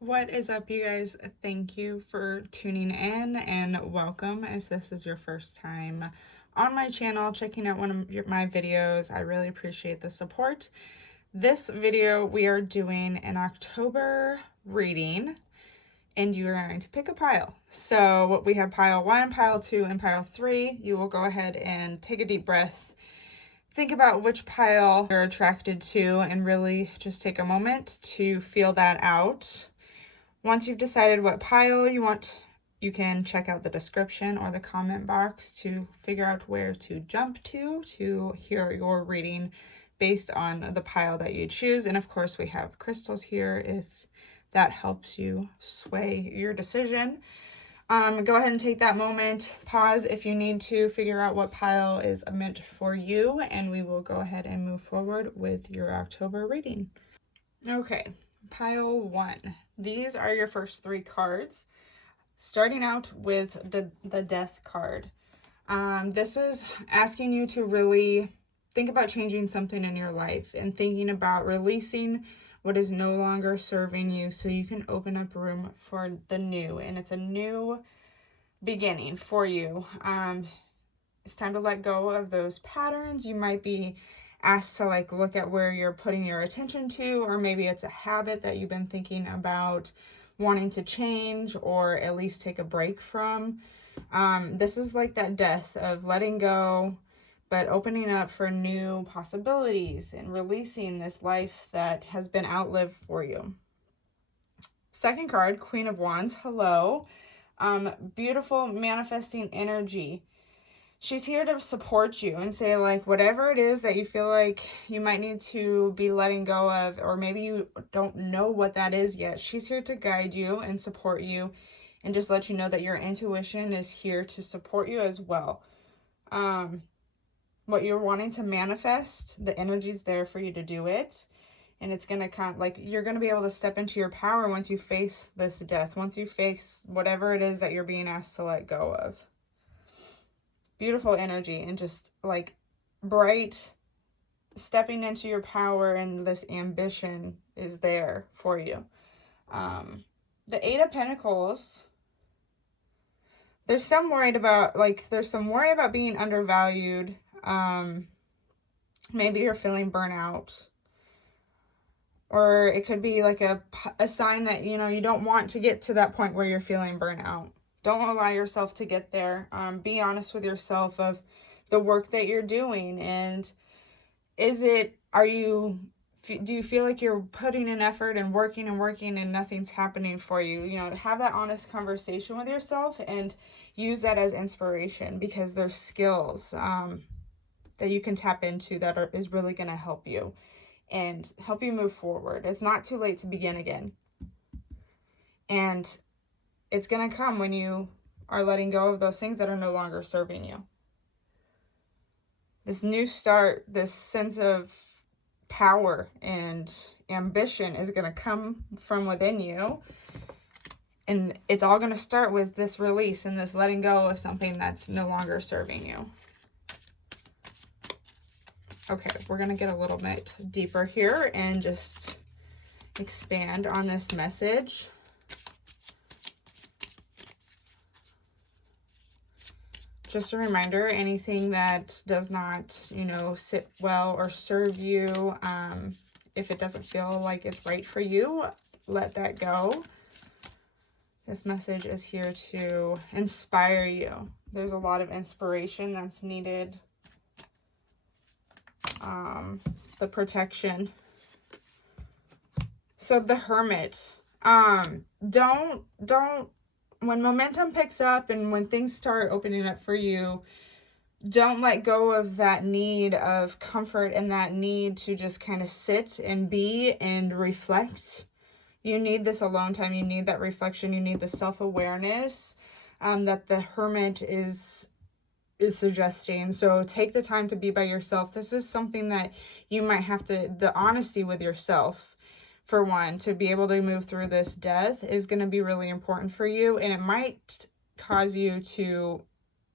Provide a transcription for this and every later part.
What is up, you guys? Thank you for tuning in and welcome if this is your first time on my channel, checking out one of my videos. I really appreciate the support. This video, we are doing an October reading, and you are going to pick a pile. So we have pile 1, pile 2, and pile 3. You will go ahead and take a deep breath. Think about which pile you're attracted to and really just take a moment to feel that out. Once you've decided what pile you want, you can check out the description or the comment box to figure out where to jump to hear your reading based on the pile that you choose. And of course, we have crystals here if that helps you sway your decision. Go ahead and take that moment, pause if you need to, figure out what pile is meant for you, and we will go ahead and move forward with your October reading. Okay. Pile 1. These are your first 3 cards. Starting out with the Death card. This is asking you to really think about changing something in your life and thinking about releasing what is no longer serving you so you can open up room for the new. And it's a new beginning for you. It's time to let go of those patterns. You might be asked to look at where you're putting your attention to, or maybe it's a habit that you've been thinking about wanting to change or at least take a break from. This is like that death of letting go, but opening up for new possibilities and releasing this life that has been outlived for you. Second card, Queen of Wands. Hello. Beautiful manifesting energy. She's here to support you and say, whatever it is that you feel like you might need to be letting go of, or maybe you don't know what that is yet. She's here to guide you and support you and just let you know that your intuition is here to support you as well. What you're wanting to manifest, the energy's there for you to do it. And it's going to come, you're going to be able to step into your power once you face this death, once you face whatever it is that you're being asked to let go of. Beautiful energy and just bright, stepping into your power, and this ambition is there for you. The 8 of Pentacles, there's some worry about being undervalued. Maybe you're feeling burnout, or it could be a sign that you don't want to get to that point where you're feeling burnout. Don't allow yourself to get there. Be honest with yourself of the work that you're doing. And do you feel like you're putting in effort and working and nothing's happening for you? Have that honest conversation with yourself and use that as inspiration, because there's skills that you can tap into that is really going to help you and help you move forward. It's not too late to begin again. And it's going to come when you are letting go of those things that are no longer serving you. This new start, this sense of power and ambition is going to come from within you. And it's all going to start with this release and this letting go of something that's no longer serving you. Okay, we're going to get a little bit deeper here and just expand on this message. Just a reminder, anything that does not, sit well or serve you, if it doesn't feel like it's right for you, let that go. This message is here to inspire you. There's a lot of inspiration that's needed. The protection. So the Hermit. Don't when momentum picks up and when things start opening up for you, don't let go of that need of comfort and that need to just kind of sit and be and reflect. You need this alone time. You need that reflection. You need the self-awareness that the Hermit is suggesting. So take the time to be by yourself. This is something that you might have to, the honesty with yourself, for one, to be able to move through this death is going to be really important for you. And it might cause you to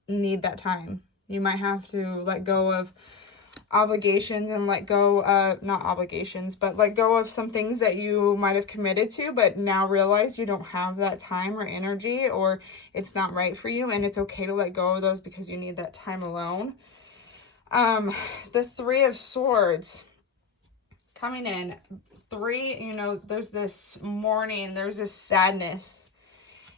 need that time. You might have to let go of obligations and let go of, not obligations, but let go of some things that you might have committed to, but now realize you don't have that time or energy, or it's not right for you, and it's okay to let go of those because you need that time alone. The Three of Swords coming in. Three, you know, there's this mourning, there's this sadness,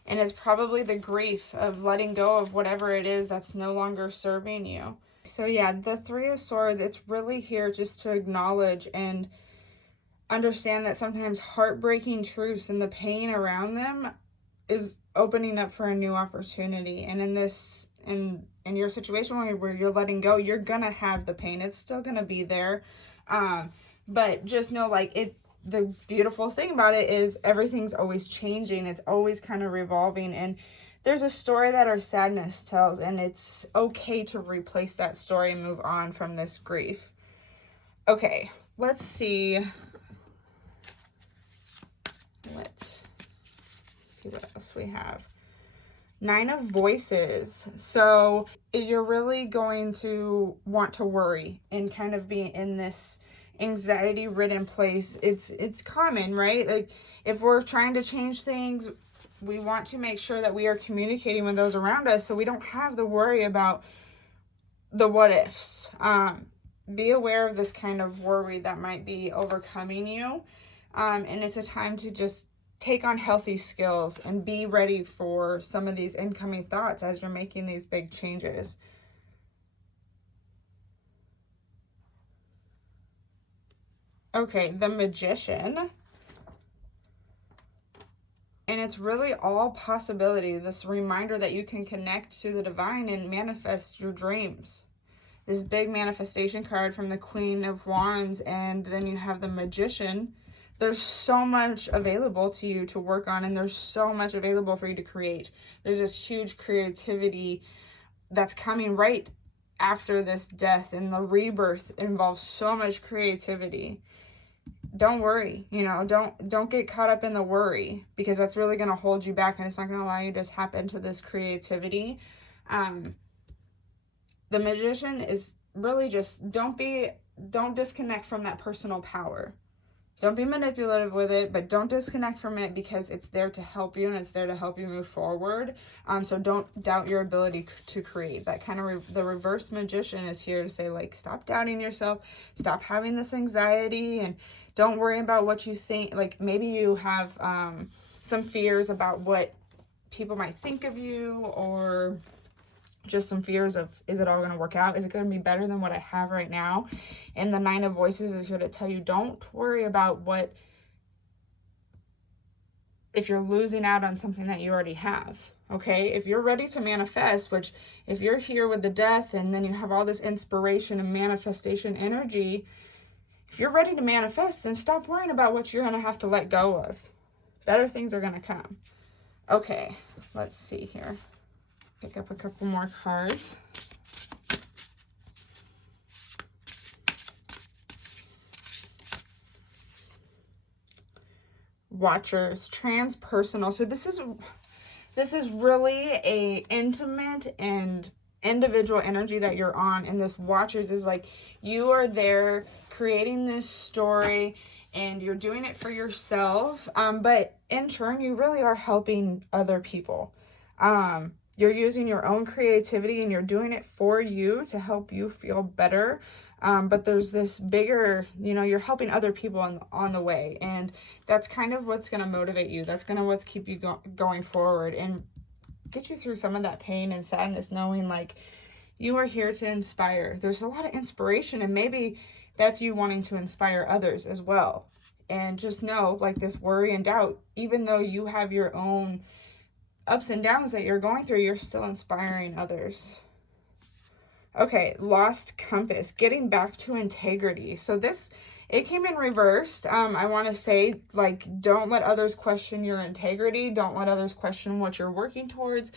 and it's probably the grief of letting go of whatever it is that's no longer serving you. So yeah, the Three of Swords, it's really here just to acknowledge and understand that sometimes heartbreaking truths and the pain around them is opening up for a new opportunity. And in this, in your situation where you're letting go, you're gonna have the pain. It's still gonna be there. But just know, like, the beautiful thing about it is everything's always changing. It's always kind of revolving. And there's a story that our sadness tells, and it's okay to replace that story and move on from this grief. Okay, let's see. Let's see what else we have. Nine of Voices. So you're really going to want to worry and kind of be in this anxiety-ridden place. It's common, right? Like, if we're trying to change things, we want to make sure that we are communicating with those around us so we don't have the worry about the what ifs. Be aware of this kind of worry that might be overcoming you. And it's a time to just take on healthy skills and be ready for some of these incoming thoughts as you're making these big changes. Okay, the Magician. And it's really all possibility, this reminder that you can connect to the divine and manifest your dreams. This big manifestation card from the Queen of Wands, and then you have the Magician. There's so much available to you to work on, and there's so much available for you to create. There's this huge creativity that's coming right after this death, and the rebirth involves so much creativity. Don't worry, you know, don't get caught up in the worry, because that's really going to hold you back, and it's not going to allow you to tap into this creativity. The Magician is really just, don't disconnect from that personal power. Don't be manipulative with it, but don't disconnect from it, because it's there to help you and it's there to help you move forward. So don't doubt your ability to create. That kind of the reverse Magician is here to say, like, stop doubting yourself, stop having this anxiety, and don't worry about what you think. Like, maybe you have some fears about what people might think of you, or just some fears of, is it all going to work out? Is it going to be better than what I have right now? And the Nine of Voices is here to tell you, don't worry about if you're losing out on something that you already have. Okay, if you're ready to manifest, which if you're here with the Death and then you have all this inspiration and manifestation energy, if you're ready to manifest, then stop worrying about what you're going to have to let go of. Better things are going to come. Okay, let's see here. Pick up a couple more cards. Watchers, transpersonal. So this is really a intimate and individual energy that you're on, and this Watchers is like you are there creating this story and you're doing it for yourself, but in turn you really are helping other people. You're using your own creativity and you're doing it for you to help you feel better. But there's this bigger, you know, you're helping other people on the way. And that's kind of what's going to motivate you. That's going to what's keep you going forward and get you through some of that pain and sadness, knowing like you are here to inspire. There's a lot of inspiration, and maybe that's you wanting to inspire others as well. And just know, like, this worry and doubt, even though you have your own ups and downs that you're going through, you're still inspiring others. Okay, Lost Compass, getting back to integrity. So it came in reversed. I want to say, like, don't let others question your integrity. Don't let others question what you're working towards.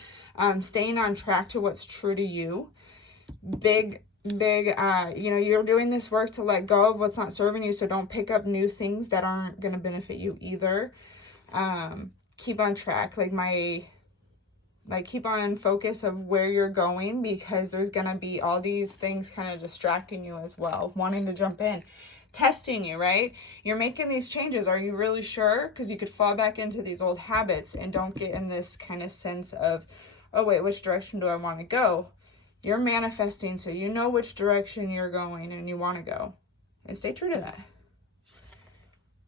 Staying on track to what's true to you. Big, you know, you're doing this work to let go of what's not serving you, so don't pick up new things that aren't going to benefit you either. Keep on track. Like, my Like, keep on focus of where you're going, because there's gonna be all these things kind of distracting you as well, wanting to jump in, testing you, right? You're making these changes. Are you really sure? Because you could fall back into these old habits and don't get in this kind of sense of, oh wait, which direction do I want to go? You're manifesting, so you know which direction you're going and you want to go. And stay true to that.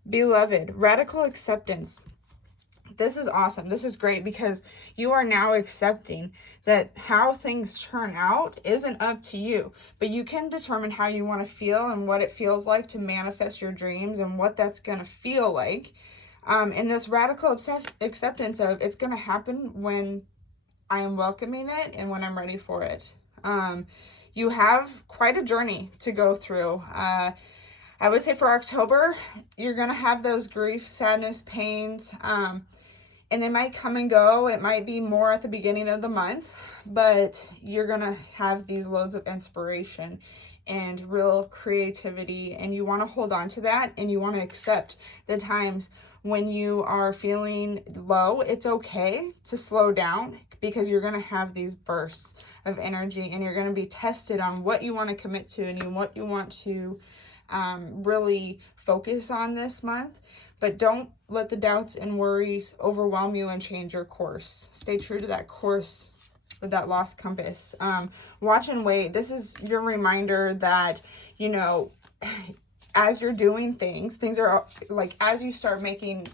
Beloved, radical acceptance. This is awesome. This is great, because you are now accepting that how things turn out isn't up to you, but you can determine how you want to feel and what it feels like to manifest your dreams and what that's going to feel like. And this radical acceptance of it's going to happen when I am welcoming it and when I'm ready for it. You have quite a journey to go through. I would say for October, you're going to have those grief, sadness, pains, and they might come and go. It might be more at the beginning of the month, but you're going to have these loads of inspiration and real creativity, and you want to hold on to that, and you want to accept the times when you are feeling low. It's okay to slow down, because you're going to have these bursts of energy, and you're going to be tested on what you want to commit to and what you want to really focus on this month. But don't let the doubts and worries overwhelm you and change your course. Stay true to that course with that lost compass. Watch and wait. This is your reminder that, you know, as you're doing things are like, as you start making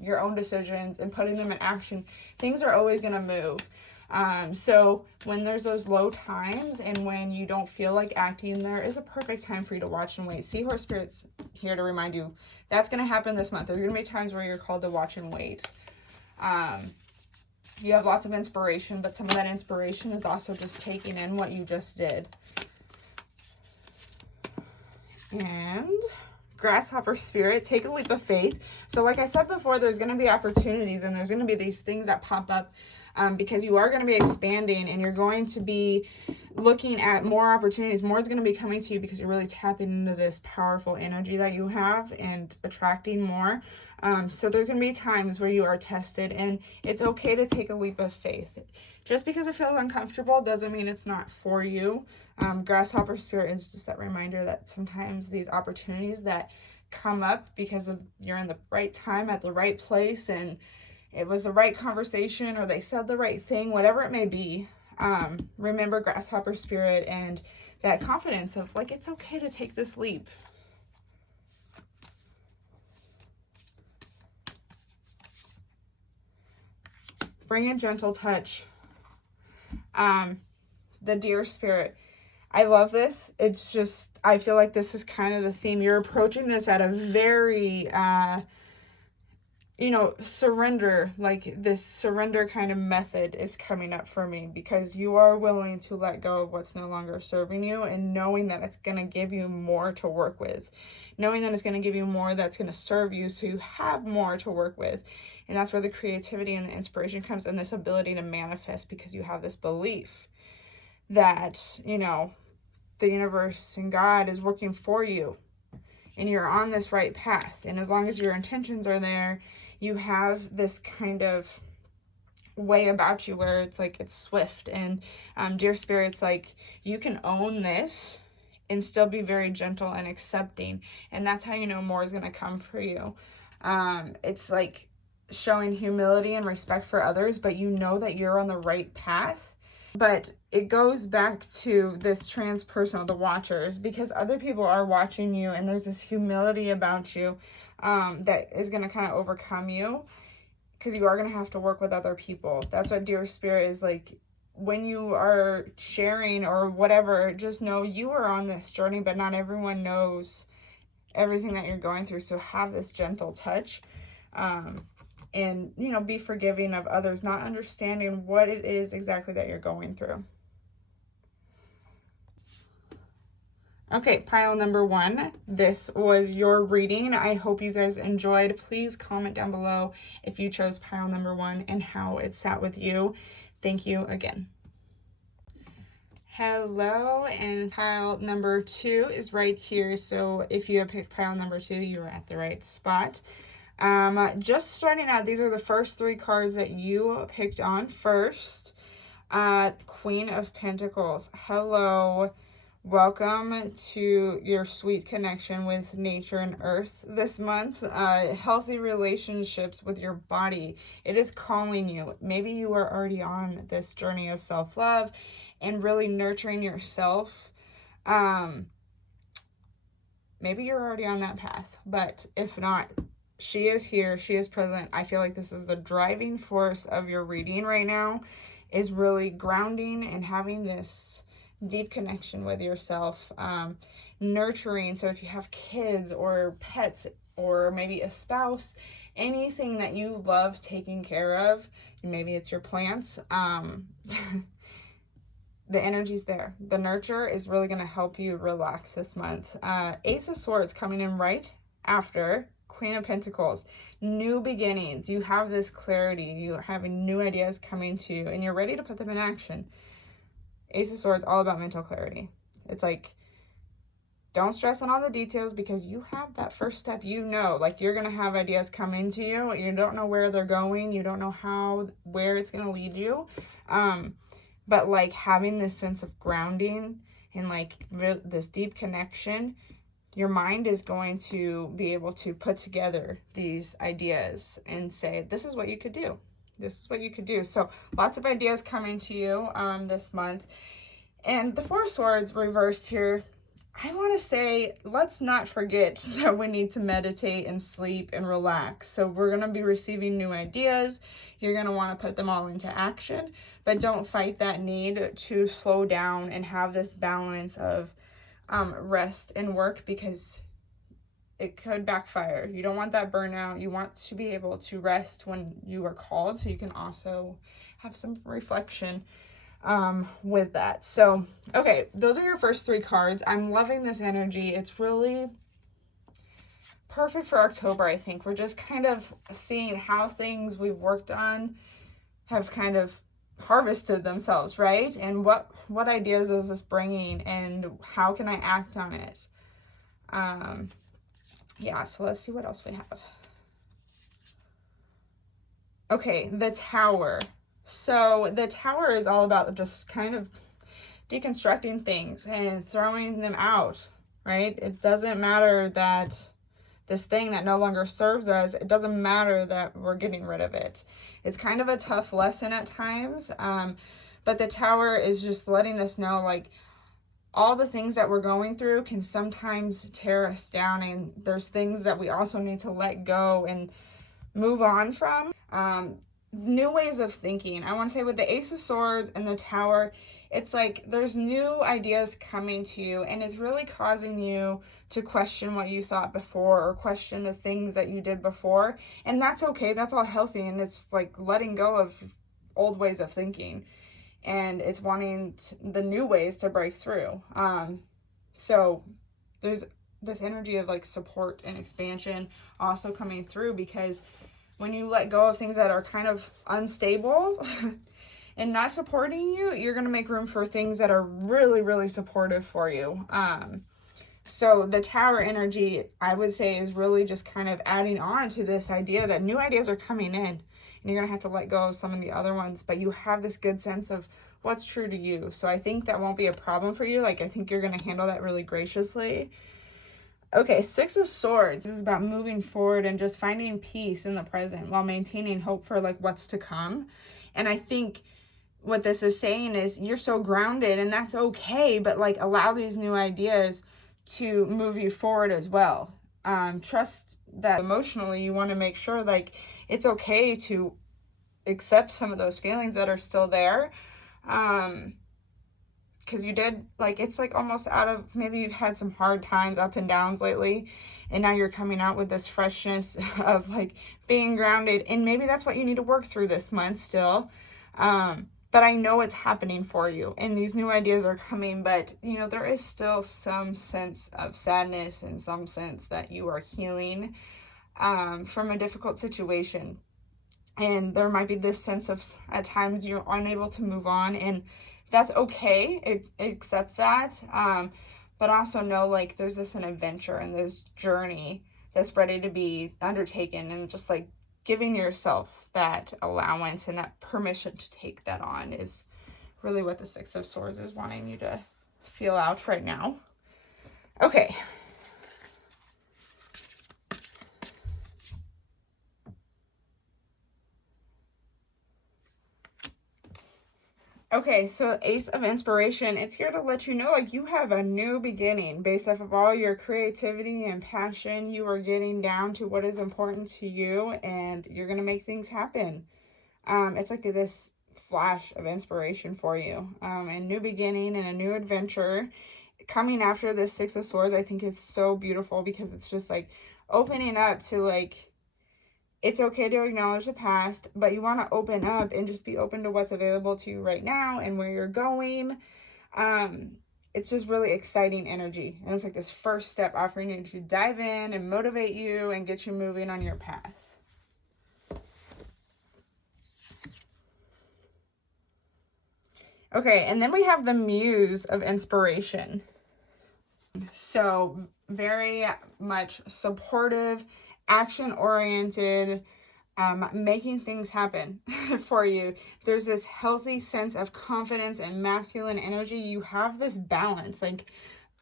your own decisions and putting them in action, things are always going to move. So when there's those low times and when you don't feel like acting, there is a perfect time for you to watch and wait. Seahorse Spirit's here to remind you that's going to happen this month. There's going to be times where you're called to watch and wait. You have lots of inspiration, but some of that inspiration is also just taking in what you just did. And Grasshopper Spirit, take a leap of faith. So like I said before, there's going to be opportunities, and there's going to be these things that pop up because you are going to be expanding, and you're going to be looking at more opportunities. More is going to be coming to you because you're really tapping into this powerful energy that you have and attracting more. So there's going to be times where you are tested, and it's okay to take a leap of faith. Just because it feels uncomfortable doesn't mean it's not for you. Grasshopper Spirit is just that reminder that sometimes these opportunities that come up because of you're in the right time at the right place, and it was the right conversation, or they said the right thing, whatever it may be. Remember Grasshopper Spirit and that confidence of like, it's okay to take this leap. Bring a gentle touch. The Deer Spirit. I love this. It's just, I feel like this is kind of the theme. You're approaching this at a very, surrender, like this surrender kind of method is coming up for me, because you are willing to let go of what's no longer serving you, and knowing that it's going to give you more to work with, knowing that it's going to give you more that's going to serve you, so you have more to work with. And that's where the creativity and the inspiration comes, and this ability to manifest, because you have this belief that, the universe and God is working for you, and you're on this right path. And as long as your intentions are there, you have this kind of way about you where it's like, it's swift. And Dear Spirit's like, you can own this and still be very gentle and accepting. And that's how you know more is going to come for you. It's like showing humility and respect for others, but you know that you're on the right path. But it goes back to this transpersonal, the watchers, because other people are watching you, and there's this humility about you that is going to kind of overcome you, because you are going to have to work with other people. That's what Dear Spirit is like. When you are sharing or whatever, just know you are on this journey, but not everyone knows everything that you're going through. So have this gentle touch. And, be forgiving of others not understanding what it is exactly that you're going through. Okay, pile number 1. This was your reading. I hope you guys enjoyed. Please comment down below if you chose pile number 1 and how it sat with you. Thank you again. Hello, and pile number 2 is right here. So if you have picked pile number 2, you are at the right spot. Just starting out, these are the first 3 cards that you picked on first. Queen of Pentacles. Hello. Welcome to your sweet connection with nature and earth this month. Healthy relationships with your body. It is calling you. Maybe you are already on this journey of self-love and really nurturing yourself. Maybe you're already on that path, but if not, she is here. She is present. I feel like this is the driving force of your reading right now, is really grounding and having this deep connection with yourself, nurturing. So if you have kids or pets or maybe a spouse, anything that you love taking care of, maybe it's your plants, the energy's there. The nurture is really going to help you relax this month. Ace of Swords coming in right after Queen of Pentacles. New beginnings. You have this clarity. You're having new ideas coming to you, and you're ready to put them in action. Ace of Swords, all about mental clarity. It's like, don't stress on all the details because you have that first step. You know, like, you're going to have ideas coming to you. You don't know where they're going. You don't know where it's going to lead you. But like having this sense of grounding and like this deep connection, your mind is going to be able to put together these ideas and say, this is what you could do. This is what you could do. So lots of ideas coming to you this month. And the Four of Swords reversed here. I want to say, let's not forget that we need to meditate and sleep and relax. So we're going to be receiving new ideas. You're going to want to put them all into action, but don't fight that need to slow down and have this balance of rest and work, because it could backfire. You don't want that burnout. You want to be able to rest when you are called, so you can also have some reflection with that. So, okay, those are your first 3 cards. I'm loving this energy. It's really perfect for October, I think. We're just kind of seeing how things we've worked on have kind of harvested themselves, right? And what ideas is this bringing, and how can I act on it? Yeah, so let's see what else we have. Okay, the Tower. So the Tower is all about just kind of deconstructing things and throwing them out, right? It doesn't matter that this thing that no longer serves us, it doesn't matter that we're getting rid of it. It's kind of a tough lesson at times, but the Tower is just letting us know, like, all the things that we're going through can sometimes tear us down, and there's things that we also need to let go and move on from. New ways of thinking. I want to say with the Ace of Swords and the Tower, it's like there's new ideas coming to you, and it's really causing you to question what you thought before, or question the things that you did before. And that's okay. That's all healthy. And it's like letting go of old ways of thinking, and it's wanting the new ways to break through. So there's this energy of like support and expansion also coming through, because when you let go of things that are kind of unstable and not supporting you, you're going to make room for things that are really, really supportive for you. So the Tower energy, I would say, is really just kind of adding on to this idea that new ideas are coming in, and you're going to have to let go of some of the other ones, but you have this good sense of what's true to you. So I think that won't be a problem for you. Like, I think you're going to handle that really graciously. Okay, Six of Swords. This is about moving forward and just finding peace in the present while maintaining hope for like what's to come. And I think what this is saying is you're so grounded, and that's okay, but like allow these new ideas to move you forward as well. Trust that emotionally you want to make sure like it's okay to accept some of those feelings that are still there. Because you did, like, it's like almost out of, maybe you've had some hard times, up and downs lately, and now you're coming out with this freshness of like being grounded, and maybe that's what you need to work through this month still. But I know it's happening for you, and these new ideas are coming, but you know, there is still some sense of sadness and some sense that you are healing from a difficult situation. And there might be this sense of, at times, you're unable to move on, and that's okay. Accept that. But also know, like, there's an adventure and this journey that's ready to be undertaken, and just like giving yourself that allowance and that permission to take that on is really what the Six of Swords is wanting you to feel out right now. Okay. Okay, so Ace of Inspiration, it's here to let you know, like, you have a new beginning based off of all your creativity and passion. You are getting down to what is important to you, and you're going to make things happen. It's like this flash of inspiration for you. A new beginning and a new adventure. Coming after this Six of Swords, I think it's so beautiful because it's just, like, opening up to, like, it's okay to acknowledge the past, but you want to open up and just be open to what's available to you right now and where you're going. It's just really exciting energy. And it's like this first step offering you to dive in and motivate you and get you moving on your path. Okay, and then we have the Muse of Inspiration. So very much supportive, action-oriented, making things happen for you. There's this healthy sense of confidence and masculine energy. You have this balance, like,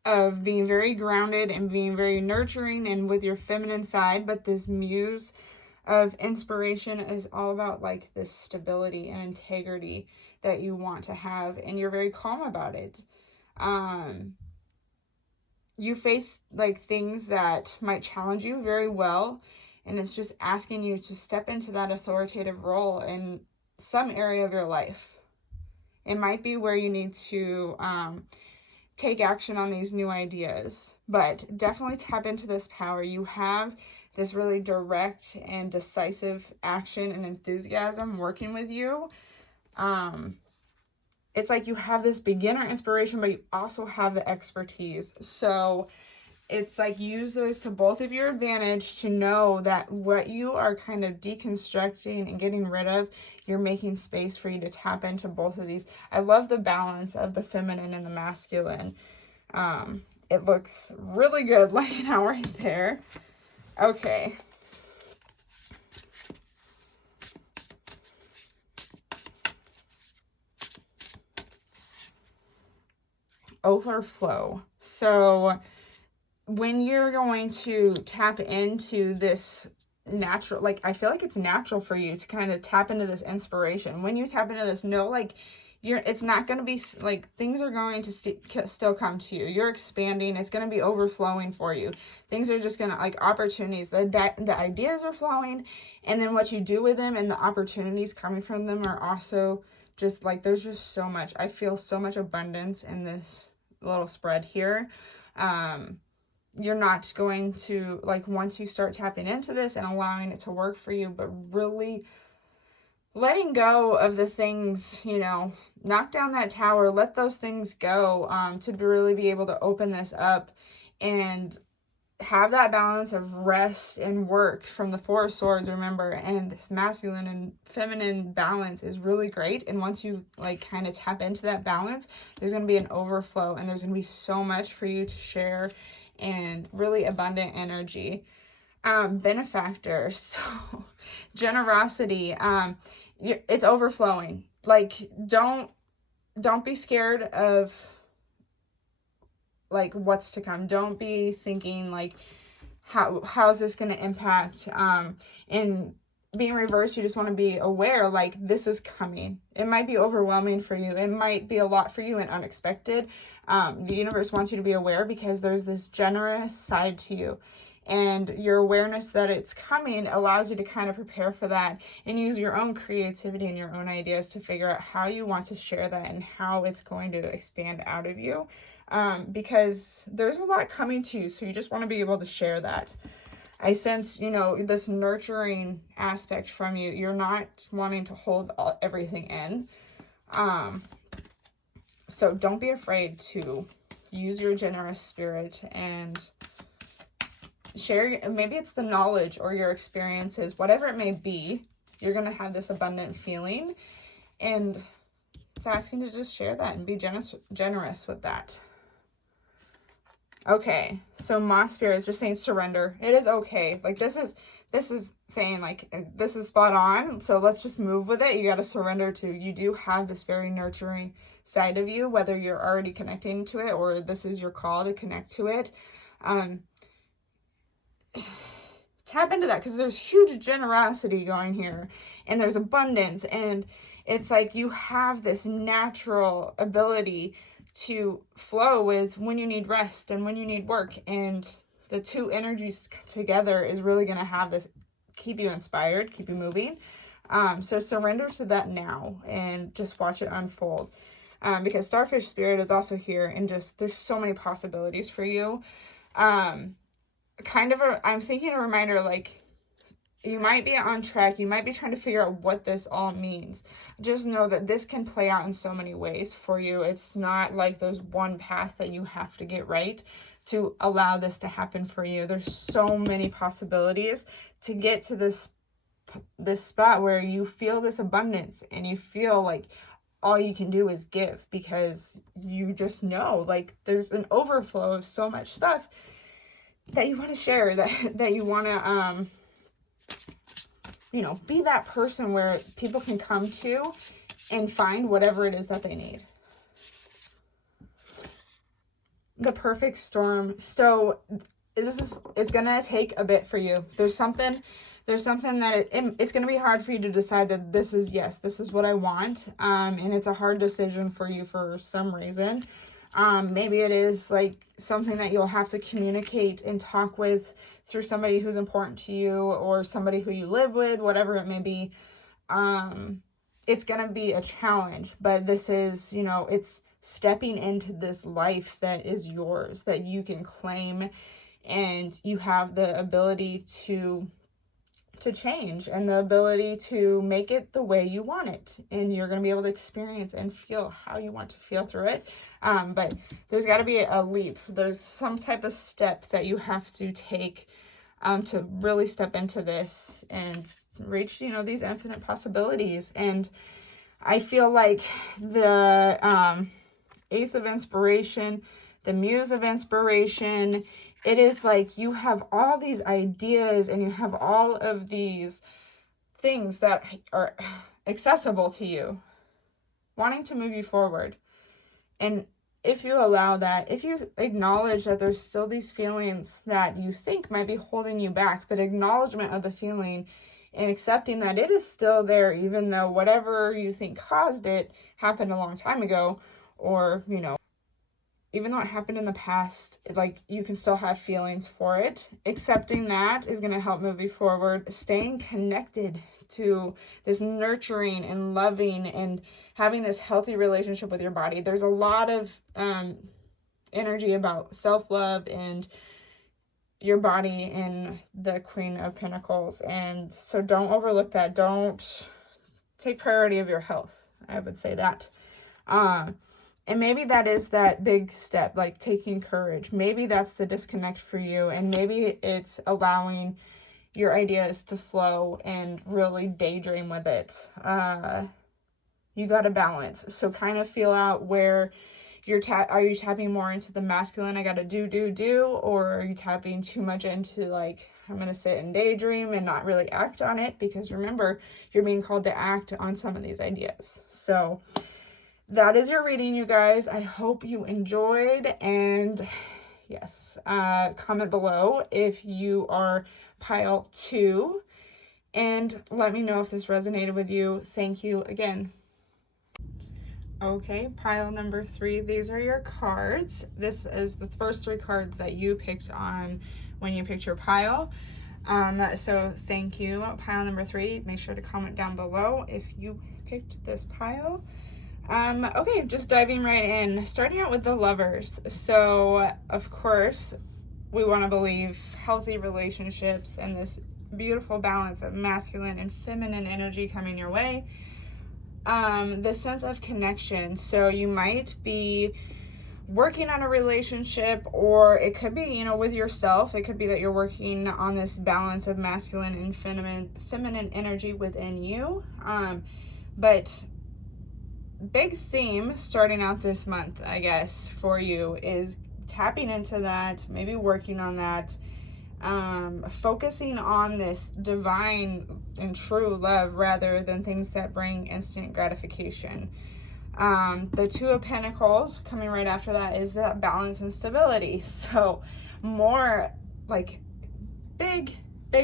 of being very grounded and being very nurturing and with your feminine side, but this Muse of Inspiration is all about, like, this stability and integrity that you want to have, and you're very calm about it. You face, like, things that might challenge you very well, and it's just asking you to step into that authoritative role in some area of your life. It might be where you need to take action on these new ideas, but definitely tap into this power. You have this really direct and decisive action and enthusiasm working with you. It's like you have this beginner inspiration, but you also have the expertise. So it's like use those to both of your advantage to know that what you are kind of deconstructing and getting rid of, you're making space for you to tap into both of these. I love the balance of the feminine and the masculine. It looks really good laying out right there. Okay. Overflow. So when you're going to tap into this natural, like, I feel like it's natural for you to kind of tap into this inspiration. When you tap into this, know, like, it's not going to be, like, things are going to still come to you. You're expanding. It's going to be overflowing for you. Things are just going to, like, opportunities, the ideas are flowing, and then what you do with them and the opportunities coming from them are also just, like, there's just so much. I feel so much abundance in this little spread here. You're not going to, like, once you start tapping into this and allowing it to work for you, but really letting go of the things, you know, knock down that tower, let those things go, to really be able to open this up and have that balance of rest and work from the Four of Swords, remember, and this masculine and feminine balance is really great. And once you, like, kind of tap into that balance, there's going to be an overflow, and there's going to be so much for you to share and really abundant energy. Benefactor, so generosity, it's overflowing. Like, don't be scared of, like, what's to come. Don't be thinking, like, how's this going to impact, and being reversed, you just want to be aware, like, this is coming. It might be overwhelming for you. It might be a lot for you and unexpected. The universe wants you to be aware because there's this generous side to you. And your awareness that it's coming allows you to kind of prepare for that and use your own creativity and your own ideas to figure out how you want to share that and how it's going to expand out of you. Because there's a lot coming to you, so you just want to be able to share that. I sense, you know, this nurturing aspect from you. You're not wanting to hold everything in. So don't be afraid to use your generous spirit and share. Maybe it's the knowledge or your experiences, whatever it may be. You're going to have this abundant feeling, and it's asking to just share that and be generous with that. Okay, so Moss Spirit is just saying surrender. It is okay. Like, this is saying, like, this is spot on. So let's just move with it. You got to surrender to, you do have this very nurturing side of you, whether you're already connecting to it or this is your call to connect to it. Tap into that, because there's huge generosity going here, and there's abundance, and it's like you have this natural ability to flow with when you need rest and when you need work, and the two energies together is really going to have this, keep you inspired, keep you moving. So surrender to that now and just watch it unfold, because Starfish Spirit is also here, and just there's so many possibilities for you. I'm thinking a reminder, like, you might be on track, you might be trying to figure out what this all means. Just know that this can play out in so many ways for you. It's not like there's one path that you have to get right to allow this to happen for you. There's so many possibilities to get to this spot where you feel this abundance and you feel like all you can do is give, because you just know, like, there's an overflow of so much stuff that you want to share, that you want to be that person where people can come to and find whatever it is that they need. The perfect storm. So it's gonna take a bit for you. There's something that it's gonna be hard for you to decide that this is what I want, and it's a hard decision for you for some reason. Maybe it is like something that you'll have to communicate and talk with through somebody who's important to you, or somebody who you live with, whatever it may be. It's going to be a challenge, but this is, it's stepping into this life that is yours, that you can claim, and you have the ability to change and the ability to make it the way you want it, and you're going to be able to experience and feel how you want to feel through it. But there's got to be a leap. There's some type of step that you have to take to really step into this and reach, these infinite possibilities. And I feel like the Ace of Inspiration, the Muse of Inspiration, it is like you have all these ideas and you have all of these things that are accessible to you, wanting to move you forward. And if you allow that, if you acknowledge that there's still these feelings that you think might be holding you back, but acknowledgement of the feeling and accepting that it is still there, even though whatever you think caused it happened a long time ago, or, even though it happened in the past, like, you can still have feelings for it. Accepting that is going to help move you forward. Staying connected to this nurturing and loving and having this healthy relationship with your body. There's a lot of energy about self-love and your body in the Queen of Pentacles. And so don't overlook that. Don't take priority of your health. I would say that. And maybe that is that big step, like taking courage. Maybe that's the disconnect for you. And maybe it's allowing your ideas to flow and really daydream with it. You got to balance. So kind of feel out where are you tapping more into the masculine, I got to do, or are you tapping too much into, like, I'm going to sit and daydream and not really act on it? Because remember, you're being called to act on some of these ideas. So that is your reading, you guys. I hope you enjoyed, and yes, comment below if you are pile 2, and let me know if this resonated with you. Thank you again. Okay, pile number 3, these are your cards. This is the first 3 cards that you picked on when you picked your pile. So thank you, pile number 3. Make sure to comment down below if you picked this pile. Okay, just diving right in, starting out with the Lovers. So, of course, we want to believe healthy relationships and this beautiful balance of masculine and feminine energy coming your way. The sense of connection. So you might be working on a relationship, or it could be, with yourself. It could be that you're working on this balance of masculine and feminine energy within you. But big theme starting out this month, I guess, for you is tapping into that, maybe working on that, focusing on this divine and true love rather than things that bring instant gratification. The Two of Pentacles coming right after that is that balance and stability. So more like big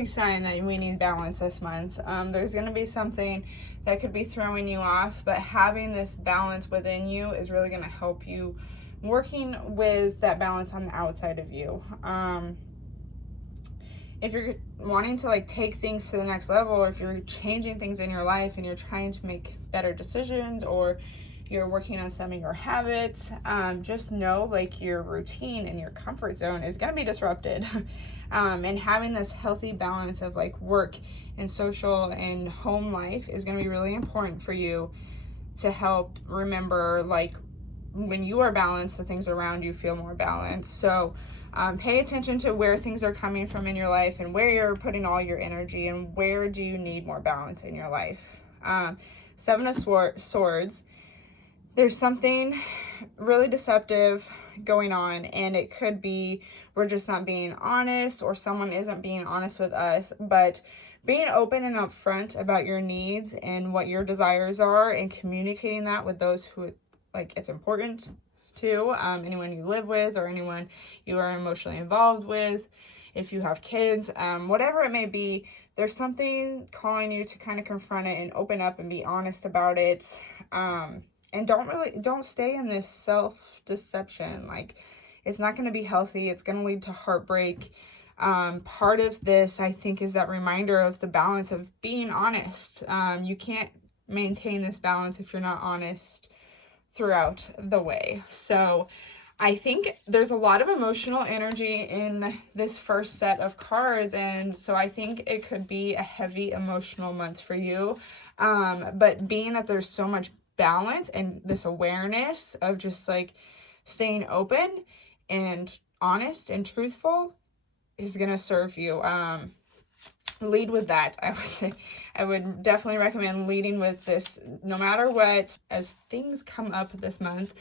sign that we need balance this month. There's going to be something that could be throwing you off, but having this balance within you is really going to help you working with that balance on the outside of you. If you're wanting to like take things to the next level, or if you're changing things in your life and you're trying to make better decisions, or you're working on some of your habits, just know like your routine and your comfort zone is going to be disrupted. And having this healthy balance of like work and social and home life is going to be really important for you to help remember, like, when you are balanced, the things around you feel more balanced. So pay attention to where things are coming from in your life and where you're putting all your energy, and where do you need more balance in your life. Seven of Swords. There's something really deceptive going on, and it could be we're just not being honest, or someone isn't being honest with us. But being open and upfront about your needs and what your desires are, and communicating that with those who like it's important to, anyone you live with or anyone you are emotionally involved with, if you have kids, whatever it may be, there's something calling you to kind of confront it and open up and be honest about it. And don't stay in this self-deception. Like, it's not going to be healthy. It's going to lead to heartbreak. Part of this, I think, is that reminder of the balance of being honest. You can't maintain this balance if you're not honest throughout the way. So I think there's a lot of emotional energy in this first set of cards, and so I think it could be a heavy emotional month for you. But being that there's so much balance and this awareness of just like staying open and honest and truthful is gonna serve you. Lead with that. I would say I would definitely recommend leading with this no matter what. As things come up this month,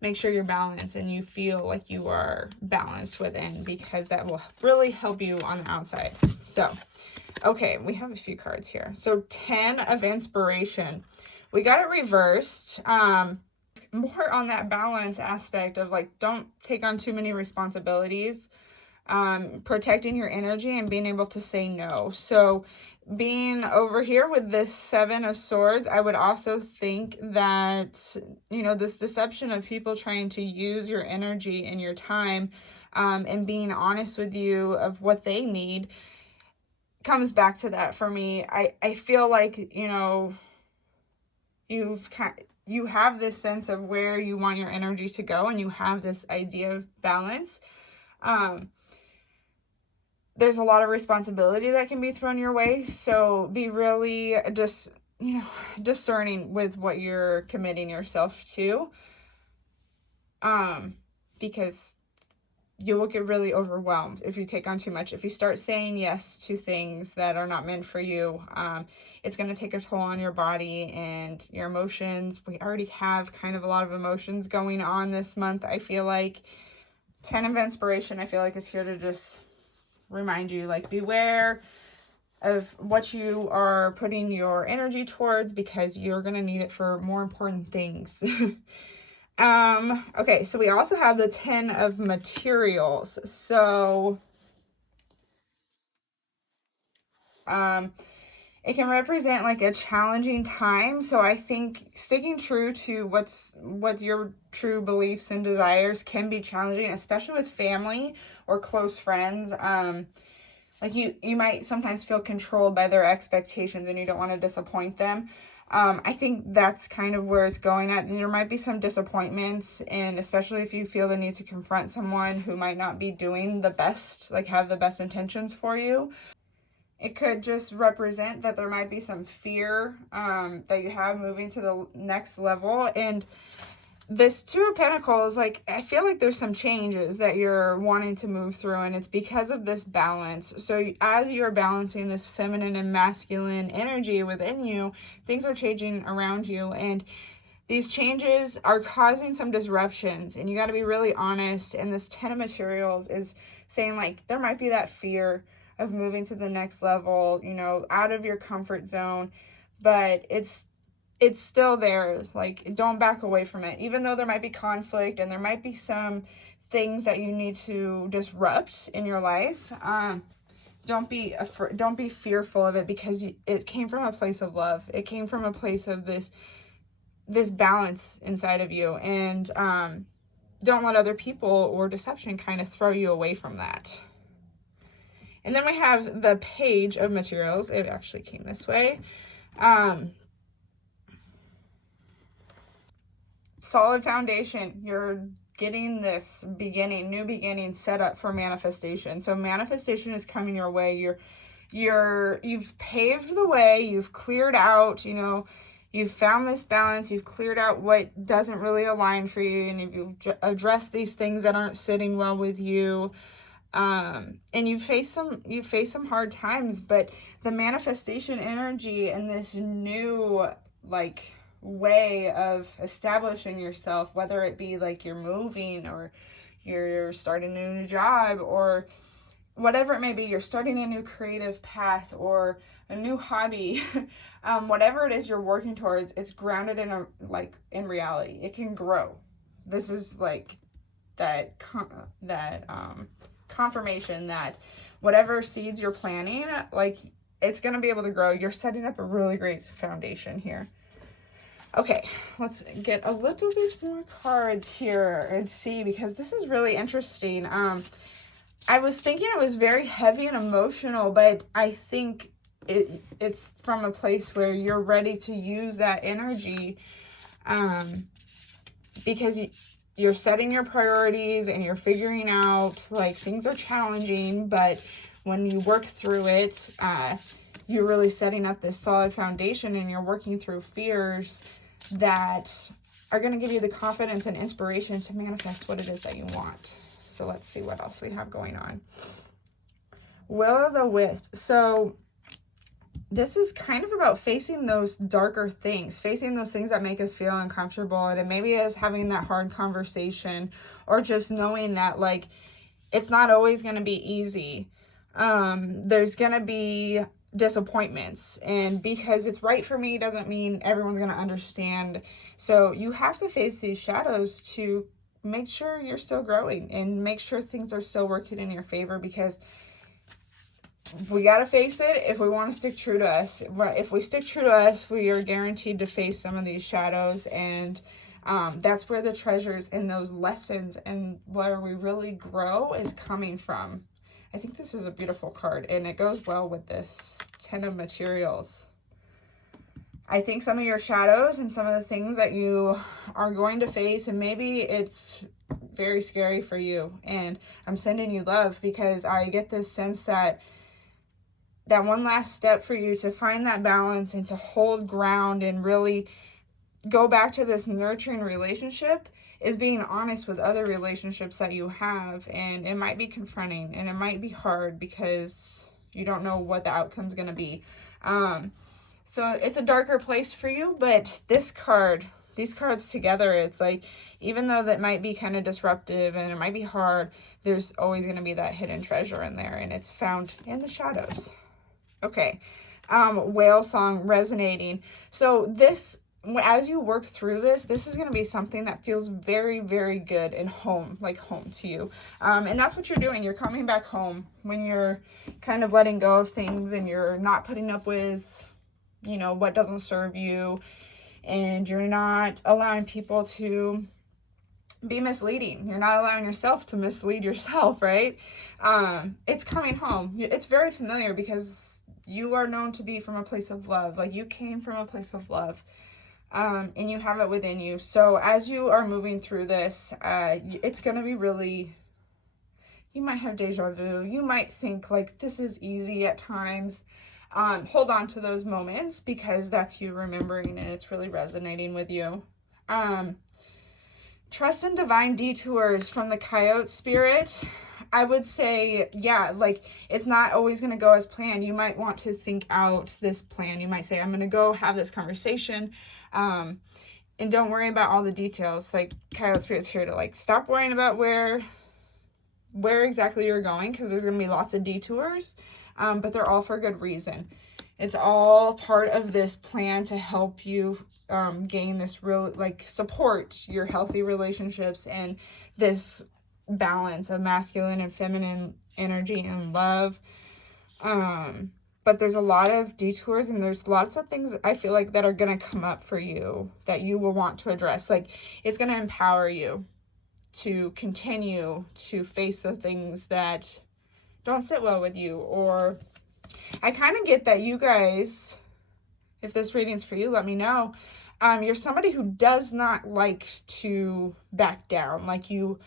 make sure you're balanced and you feel like you are balanced within, because that will really help you on the outside. So okay, we have a few cards here. So 10 of Inspiration. We got it reversed. More on that balance aspect of like, don't take on too many responsibilities. Protecting your energy and being able to say no. So being over here with this 7 of Swords, I would also think that, you know, this deception of people trying to use your energy and your time, and being honest with you of what they need comes back to that for me. I feel like, you know, you have this sense of where you want your energy to go, and you have this idea of balance. There's a lot of responsibility that can be thrown your way, so be really just, you know, discerning with what you're committing yourself to, because you will get really overwhelmed if you take on too much. If you start saying yes to things that are not meant for you, it's going to take a toll on your body and your emotions. We already have kind of a lot of emotions going on this month. I feel like 10 of Inspiration, I feel like, is here to just remind you, like, beware of what you are putting your energy towards, because you're going to need it for more important things. Okay, so we also have the 10 of Materials. So it can represent like a challenging time. So I think sticking true to what's your true beliefs and desires can be challenging, especially with family or close friends. Like you might sometimes feel controlled by their expectations and you don't want to disappoint them. I think that's kind of where it's going at. And there might be some disappointments, and especially if you feel the need to confront someone who might not be doing the best, like have the best intentions for you. It could just represent that there might be some fear that you have moving to the next level. And this 2 of Pentacles, like, I feel like there's some changes that you're wanting to move through, and it's because of this balance. So as you're balancing this feminine and masculine energy within you, things are changing around you, and these changes are causing some disruptions, and you got to be really honest. And this 10 of materials is saying, like, there might be that fear of moving to the next level, you know, out of your comfort zone, but it's still there. Like, don't back away from it, even though there might be conflict and there might be some things that you need to disrupt in your life. Don't be fearful of it, because it came from a place of love. It came from a place of this balance inside of you, and don't let other people or deception kind of throw you away from that. And then we have the Page of Materials. It actually came this way. Solid foundation. You're getting this new beginning set up for manifestation. So manifestation is coming your way. You've paved the way. You've cleared out, you know, you've found this balance. You've cleared out what doesn't really align for you, and you've addressed these things that aren't sitting well with you. And you face some hard times, but the manifestation energy and this new, like, way of establishing yourself, whether it be like you're moving or you're starting a new job or whatever it may be, you're starting a new creative path or a new hobby, whatever it is you're working towards, it's grounded in reality. It can grow. This is like that confirmation that whatever seeds you're planting, like, it's going to be able to grow. You're setting up a really great foundation here. Okay, let's get a little bit more cards here and see, because this is really interesting. I was thinking it was very heavy and emotional, but I think it's from a place where you're ready to use that energy, because you're setting your priorities and you're figuring out, like, things are challenging, but when you work through it, you're really setting up this solid foundation, and you're working through fears that are going to give you the confidence and inspiration to manifest what it is that you want. So let's see what else we have going on. Will-o'-the-wisp. So this is kind of about facing those darker things, facing those things that make us feel uncomfortable. And it maybe is having that hard conversation, or just knowing that, like, it's not always going to be easy. There's going to be disappointments, and because it's right for me doesn't mean everyone's going to understand. So you have to face these shadows to make sure you're still growing and make sure things are still working in your favor, because we got to face it if we want to stick true to us. If we stick true to us, we are guaranteed to face some of these shadows, and that's where the treasures and those lessons and where we really grow is coming from. I think this is a beautiful card, and it goes well with this 10 of materials. I think some of your shadows and some of the things that you are going to face, and maybe it's very scary for you, and I'm sending you love, because I get this sense that one last step for you to find that balance and to hold ground and really go back to this nurturing relationship is being honest with other relationships that you have. And it might be confronting, and it might be hard, because you don't know what the outcome's going to be. So it's a darker place for you, but these cards together, it's like, even though that might be kind of disruptive and it might be hard, there's always going to be that hidden treasure in there, and it's found in the shadows. Okay. Whale song resonating. So this, as you work through this is going to be something that feels very, very good and home to you. And that's what you're doing. You're coming back home when you're kind of letting go of things, and you're not putting up with, you know, what doesn't serve you, and you're not allowing people to be misleading. You're not allowing yourself to mislead yourself, right? It's coming home. It's very familiar, because you are known to be from a place of love. Like, you came from a place of love. And you have it within you. So as you are moving through this, it's going to be really, you might have deja vu. You might think, like, this is easy at times. Hold on to those moments, because that's you remembering, and it's really resonating with you. Trust in divine detours from the coyote spirit. I would say, yeah, like, it's not always going to go as planned. You might want to think out this plan. You might say, I'm going to go have this conversation. And don't worry about all the details. Like, Kyle Spirit's here to, like, stop worrying about where exactly you're going, because there's going to be lots of detours, but they're all for good reason. It's all part of this plan to help you gain this real, like, support your healthy relationships and this balance of masculine and feminine energy and love. But there's a lot of detours, and there's lots of things I feel like that are going to come up for you that you will want to address. Like, it's going to empower you to continue to face the things that don't sit well with you. Or I kind of get that you guys, if this reading's for you, let me know. You're somebody who does not like to back down. Like, you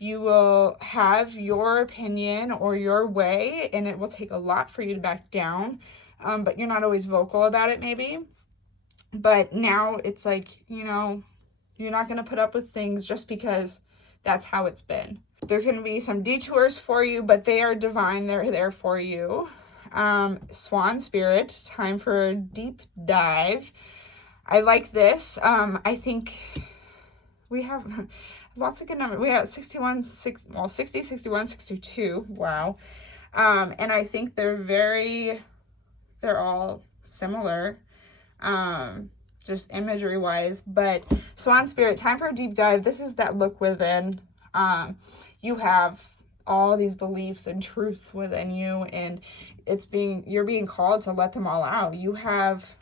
will have your opinion or your way, and it will take a lot for you to back down. But you're not always vocal about it, maybe. But now it's like, you know, you're not going to put up with things just because that's how it's been. There's going to be some detours for you, but they are divine. They're there for you. Swan Spirit, time for a deep dive. I like this. I think we have lots of good numbers. We have 60, 61, 62. Wow. And I think they're all similar, just imagery wise. But Swan Spirit, time for a deep dive. This is that look within. You have all these beliefs and truths within you, and you're being called to let them all out. You have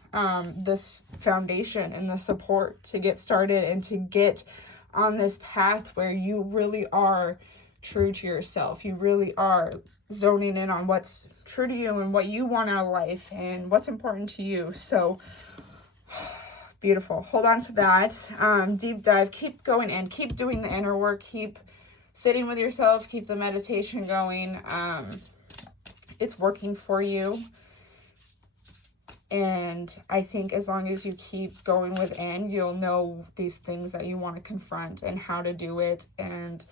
this foundation and the support to get started and to get on this path where you really are true to yourself. You really are zoning in on what's true to you and what you want out of life and what's important to you. So beautiful. Hold on to that. Deep dive. Keep going in. Keep doing the inner work. Keep sitting with yourself. Keep the meditation going. It's working for you. And I think as long as you keep going within, you'll know these things that you want to confront and how to do it. And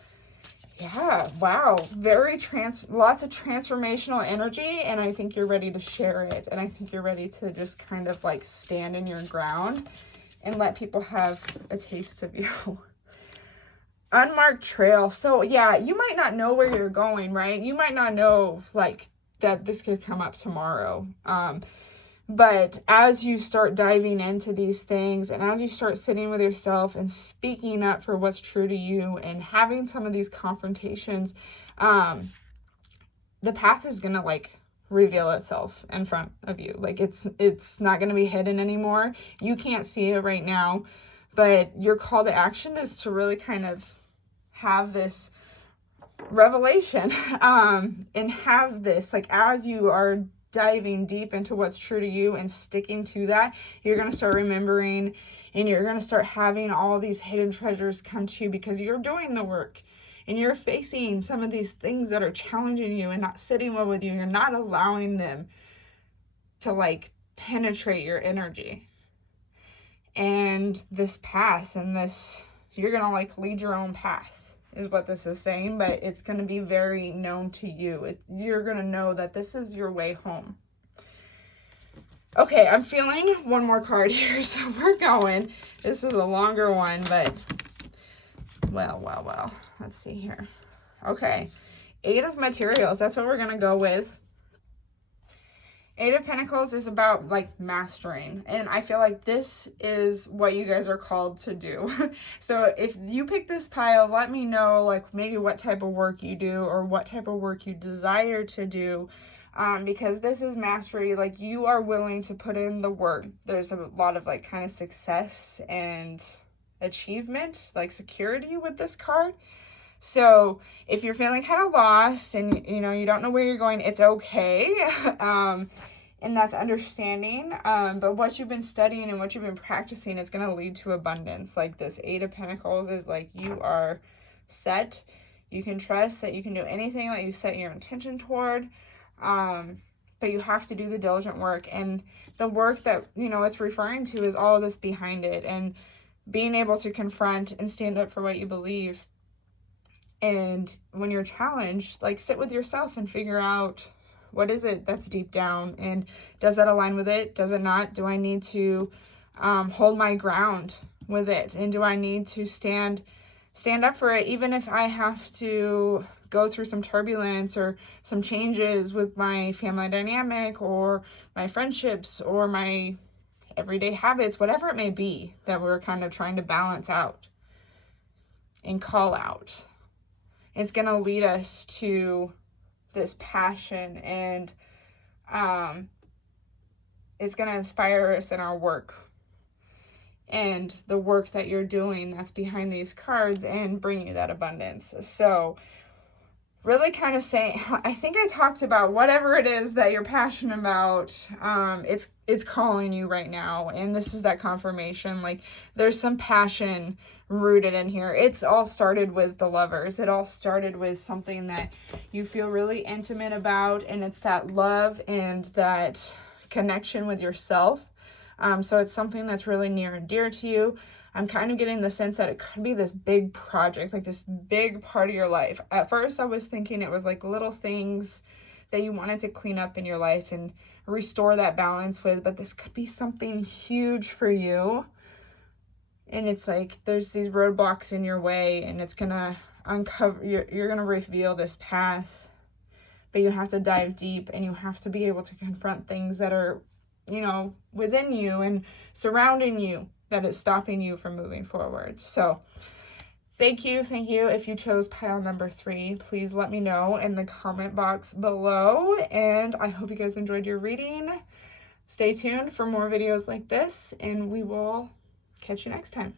yeah, wow, lots of transformational energy. And I think you're ready to share it. And I think you're ready to just kind of like stand in your ground and let people have a taste of you. Unmarked trail. So yeah, you might not know where you're going, right? You might not know like that this could come up tomorrow. But as you start diving into these things, and as you start sitting with yourself and speaking up for what's true to you and having some of these confrontations, the path is going to like reveal itself in front of you. Like it's not going to be hidden anymore. You can't see it right now, but your call to action is to really kind of have this revelation, and have this, like, as you are diving deep into what's true to you and sticking to that, you're going to start remembering, and you're going to start having all these hidden treasures come to you because you're doing the work and you're facing some of these things that are challenging you and not sitting well with you. You're not allowing them to like penetrate your energy. And this path and this, you're going to like lead your own path is what this is saying, but it's going to be very known to you. You're going to know that this is your way home. Okay, I'm feeling one more card here, so we're going. This is a longer one, but well. Let's see here. Okay, 8 of Materials. That's what we're going to go with. 8 of Pentacles is about like mastering, and I feel like this is what you guys are called to do. So if you pick this pile, let me know like maybe what type of work you do or what type of work you desire to do, because this is mastery. Like, you are willing to put in the work. There's a lot of like kind of success and achievement, like security with this card. So if you're feeling kind of lost and you know you don't know where you're going, it's okay. And that's understanding. But what you've been studying and what you've been practicing, it's going to lead to abundance. Like, this 8 of Pentacles is like, you are set. You can trust that you can do anything that you set your intention toward. But you have to do the diligent work. And the work that, you know, it's referring to is all of this behind it. And being able to confront and stand up for what you believe. And when you're challenged, like, sit with yourself and figure out, what is it that's deep down? And does that align with it? Does it not? Do I need to hold my ground with it? And do I need to stand up for it, even if I have to go through some turbulence or some changes with my family dynamic or my friendships or my everyday habits, whatever it may be that we're kind of trying to balance out and call out. It's going to lead us to this passion, and it's going to inspire us in our work and the work that you're doing that's behind these cards, and bring you that abundance. So really kind of saying, I think I talked about whatever it is that you're passionate about, it's calling you right now. And this is that confirmation. Like, there's some passion rooted in here. It's all started with the Lovers. It all started with something that you feel really intimate about, and it's that love and that connection with yourself. So it's something that's really near and dear to you. I'm kind of getting the sense that it could be this big project, like this big part of your life. At first, I was thinking it was like little things that you wanted to clean up in your life and restore that balance with, but this could be something huge for you. And it's like there's these roadblocks in your way, and it's going to uncover, you're going to reveal this path, but you have to dive deep, and you have to be able to confront things that are, you know, within you and surrounding you that is stopping you from moving forward. So thank you. If you chose pile number 3, please let me know in the comment box below. And I hope you guys enjoyed your reading. Stay tuned for more videos like this, and we will catch you next time.